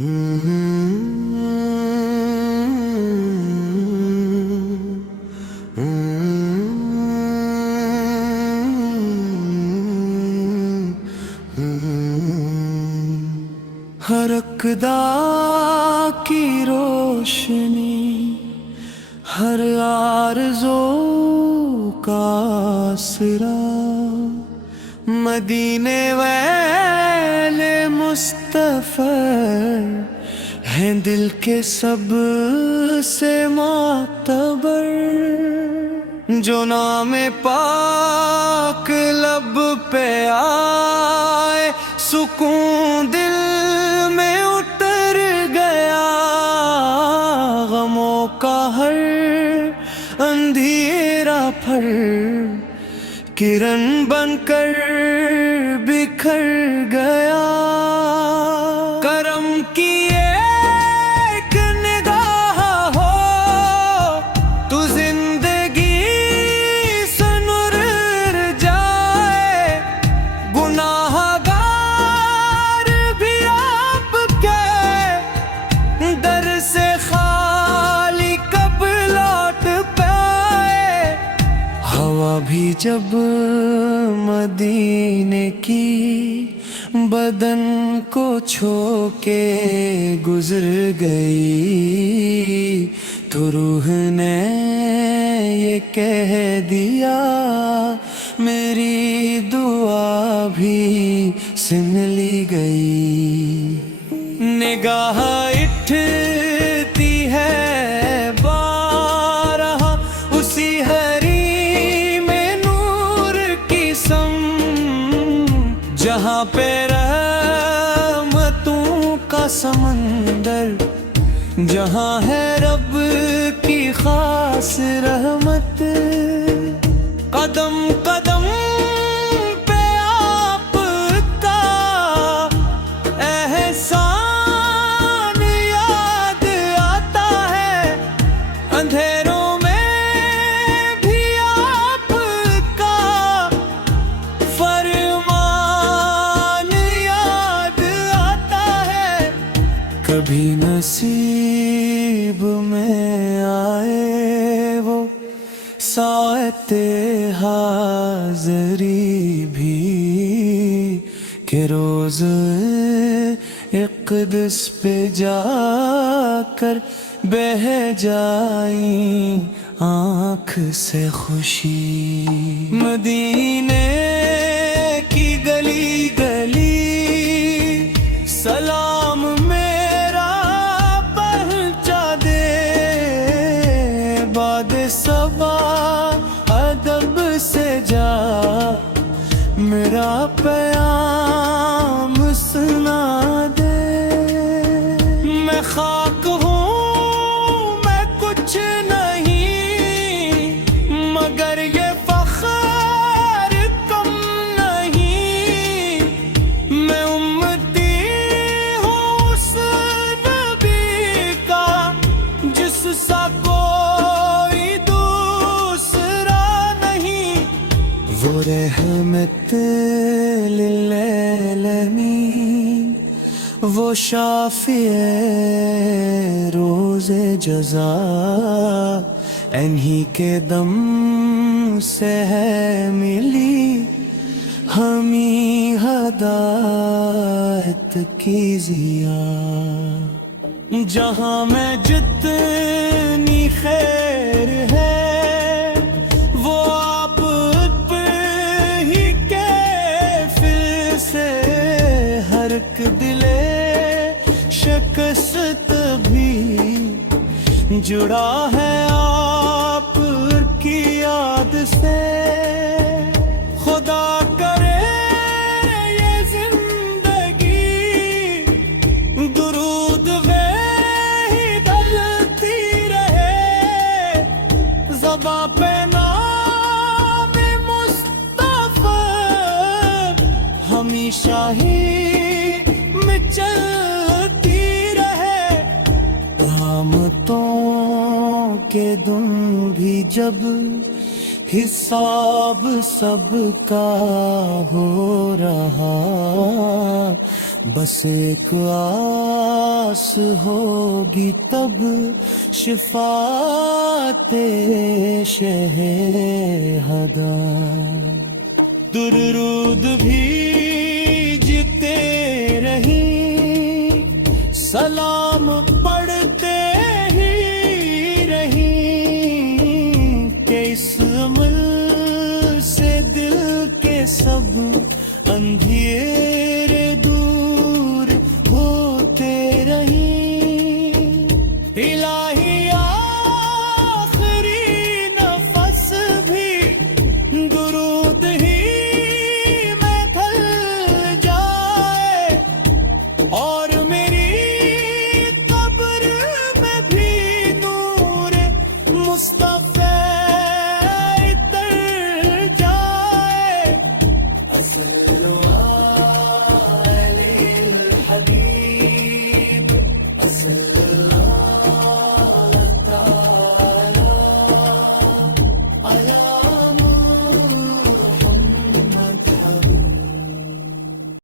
ہر اقدا کی روشنی، ہر آرزو کا آسرا، مدینے ویل مصطفی ہیں دل کے سب سے معتبر، جو نام پاک لب پہ آئے سکون دل میں اتر گیا، غموں کا ہر اندھیرا پھر کرن بن کر بکھر گیا، کرم کی ایک نگاہ ہو تو زندگی سے نور جائے، گناہ گار بھی آپ کے در سے خالی کب لوٹ پائے، ہوا بھی جب مدینے کی بدن کو چھو کے گزر گئی، تو روح نے یہ کہہ دیا میری دعا بھی سن لی گئی، نگاہ اٹھتی ہے بارہا اسی حریم نور کی سمت، جہاں پہ رحمتوں کا سمندر، جہاں ہے رب کی خاص رحمت، قدم قدم پہ آپ کا احسان یاد آتا ہے، اندھیروں میں بھی آپ کا فرمان یاد آتا ہے، کبھی نصیب میں آئے وہ ساعت حاضری بھی، کہ روز اقدس پہ جا کر بہہ جائیں آنکھ سے خوشی، مدینے کی گلی گلی سلام میرا پہنچا دے، باد صبا ادب سے جا میرا پیام سنا دے، میں خاک ہوں میں کچھ نہیں مگر یہ فخر کم نہیں، میں امتی ہوں اس نبی کا جس سا کوئی دوسرا نہیں، وہ رحمت للعالمین، وہ شافع روز جزا، انہی کے دم سے ہے ملی ہمیں ہدایت کی ضیا، جہاں میں جتنی خیر ہے وہ آپ پہ ہی کیفل سے، ہر ایک دلے شکست بھی جڑا ہے آپ کی یاد سے، خدا کرے یہ زندگی درود ہی ڈلتی رہے، زباں پہ نام مصطفیٰ ہمیشہ ہی میں چلتی رہے، رحمتوں کے دن بھی جب حساب سب کا ہو رہا، بس ایک آس ہوگی تب شفاعت شہ ہدا. درود بھیجتے رہیں، سلام